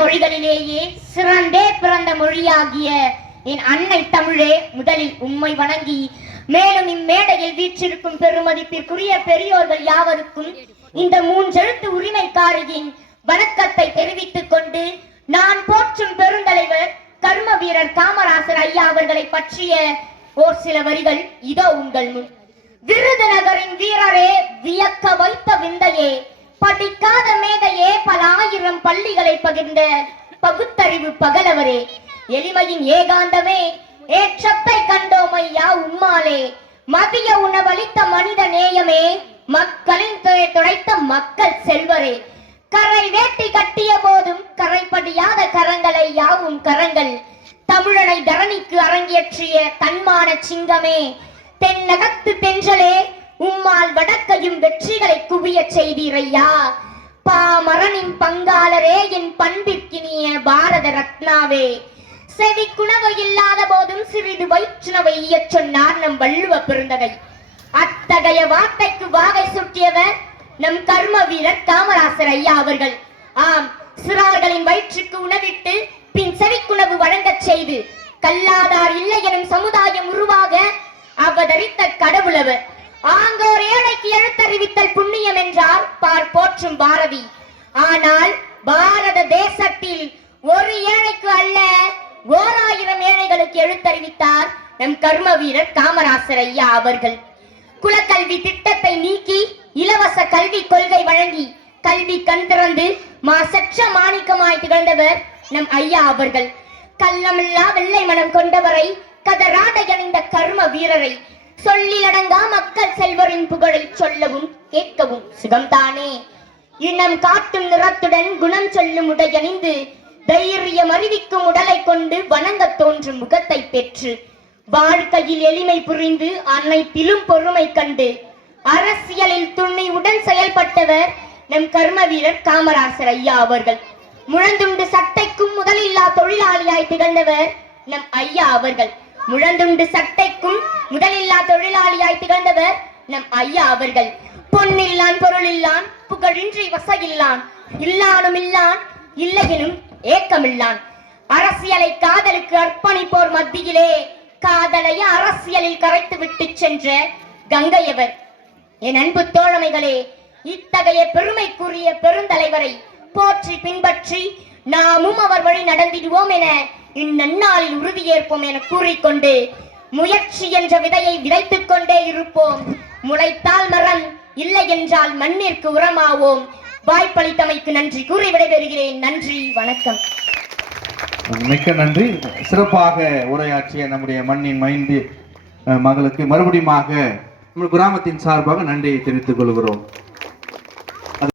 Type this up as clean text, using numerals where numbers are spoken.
மொழிகளிலேயே சிறந்தே பிறந்த மொழியாகிய என் அன்னை தமிழே, முதலில் உம்மை வணங்கி மேலும் இம்மேடையில் வீற்றிருக்கும் பெருமதிப்பிற்குரிய பெரியோர்கள் யாவருக்கும் இந்த மூன்றெழுத்து உரிமைக்காரியின் வணக்கத்தை தெரிவித்துக் கொண்டு, நான் போற்றும் பெருந்தலைவர் கர்ம வீரர் காமராசர் ஐயா அவர்களை பற்றிய ஓர் சில வரிகள் இதோ உங்கள் முன். விருதுநகரின் வீரரே, வியக்க வைத்த விந்தையே, படிக்காத மேதையே, பல ஆயிரம் பள்ளிகளை பகிர்ந்த பகுத்தறிவு பகலவரே, எளிமையின் ஏகாந்தமே, ஏற்றத்தை கண்டோம் ஐயா உம்மாலே, மதிய உணவளித்த மனித நேயமே, மக்களின் துடைத்த மக்கள் செல்வரே, கரை வேட்டி கட்டிய போதும் கரைப்படியாத கரங்களை யாவும் கரங்கள், தமிழனை தரணிக்கு அரங்கேற்றிய தன்மான சிங்கமே, தென்னகத்து தென்றலே, உம்மால் வடக்கையும் வெற்றிகளை குவிய செய்தீரையா, பாமரனின் பங்காளரே, என் பண்பிற்கினிய பாரத ரத்னாவே, செவிக்குணவு இல்லாத போதும் சிறிது வயிற்றுணவை இயச் சொன்னார் நம் வள்ளுவ பெருந்தகை. அத்தகைய வார்த்தைக்கு வாகை சுட்டியவர் நம் கர்ம வீரர் காமராசர் ஐயா அவர்கள். ஆம், சிறார்களின் வயிற்றுக்கு உணவிட்டு பின் செவிக்குணவு வழங்கச் செய்து கல்லாதார் இல்லை எனும் சமுதாயம் உருவாக அவதரித்த கடவுளவர். ஆங்கோர் ஏழைக்கு எழுத்தறிவித்தல் புண்ணியம் என்றார் பார் போற்றும் பாரதி. ஆனால் பாரத தேசத்தில் ஒரு ஏழைக்கு அல்ல, 1000 ஏழைகளுக்கு எழுத்தறிவித்தார் நம் கர்ம வீரர் காமராசர் ஐயா அவர்கள். குலக்கல்வி திட்டத்தை நீக்கி இலவச கல்வி கொள்கை வழங்கி கல்வி கண் திறந்து மாசற்ற மாணிக்கமாய் திகழ்ந்தவர் நம் ஐயா அவர்கள். கள்ளமில்லா வெள்ளை மனம் கொண்டவரை, கதராடை அணிந்த கர்ம வீரரை, சொல்லிலடங்கா மக்கள் செல்வரின் புகழை சொல்லவும் கேட்கவும் சுகம்தானே. இனம் காட்டும் நிறத்துடன் குணம் சொல்லும் உடையணிந்து தைரியம் அறிவிக்கும் உடலை கொண்டு வணங்க தோன்றும் முகத்தை பெற்று வாழ்க்கையில் எளிமை புரிந்து அனைத்திலும் பொறுமை கண்டு அரசியலில் துணிவுடன் செயல்பட்டவர் நம் கர்ம வீரர் காமராசர் ஐயா அவர்கள். முழந்துண்டு சட்டைக்கும் முதலில்லா தொழிலாளியாய் திகழ்ந்தவர் நம் ஐயா அவர்கள். முழந்துண்டு சட்டைக்கும் முதலில்லா தொழிலாளியாய் திகழ்ந்தவர் நம் ஐயா அவர்கள். பொன்னில்லான் பொருளில்லான் புகழின்றி வசையில்லான், இல்லானும் இல்லான் இல்லையெனும் ஏக்கமில்லான், அரசியலை காதலுக்கு அர்ப்பணிப்போர் மத்தியிலே காதலைய அரசியலில் கரைத்து விட்டு சென்ற கங்கையவர். என் அன்பு தோழமைகளே, இத்தகைய பெருமைக்குரிய பெருந்தலைவரை போற்றி பின்பற்றி நாமும் அவர் வழி நடந்திடுவோம் என இந்நன்னாளில் உறுதியேற்போம் என கூறிக்கொண்டு, முயற்சி என்ற விதையை விதைத்துக் கொண்டே இருப்போம். முளைத்தால் மரம், இல்லை என்றால் மண்ணிற்கு உரமாவோம். வாய்ப்பளித்தமைக்கு நன்றி கூறி விடைபெறுகிறேன். நன்றி, வணக்கம். மிக்க நன்றி. சிறப்பாக உரையாற்றிய நம்முடைய மண்ணின் மைந்து மகளுக்கு மறுபடியும் நம்ம கிராமத்தின் சார்பாக நன்றியை தெரிவித்துக் கொள்கிறோம்.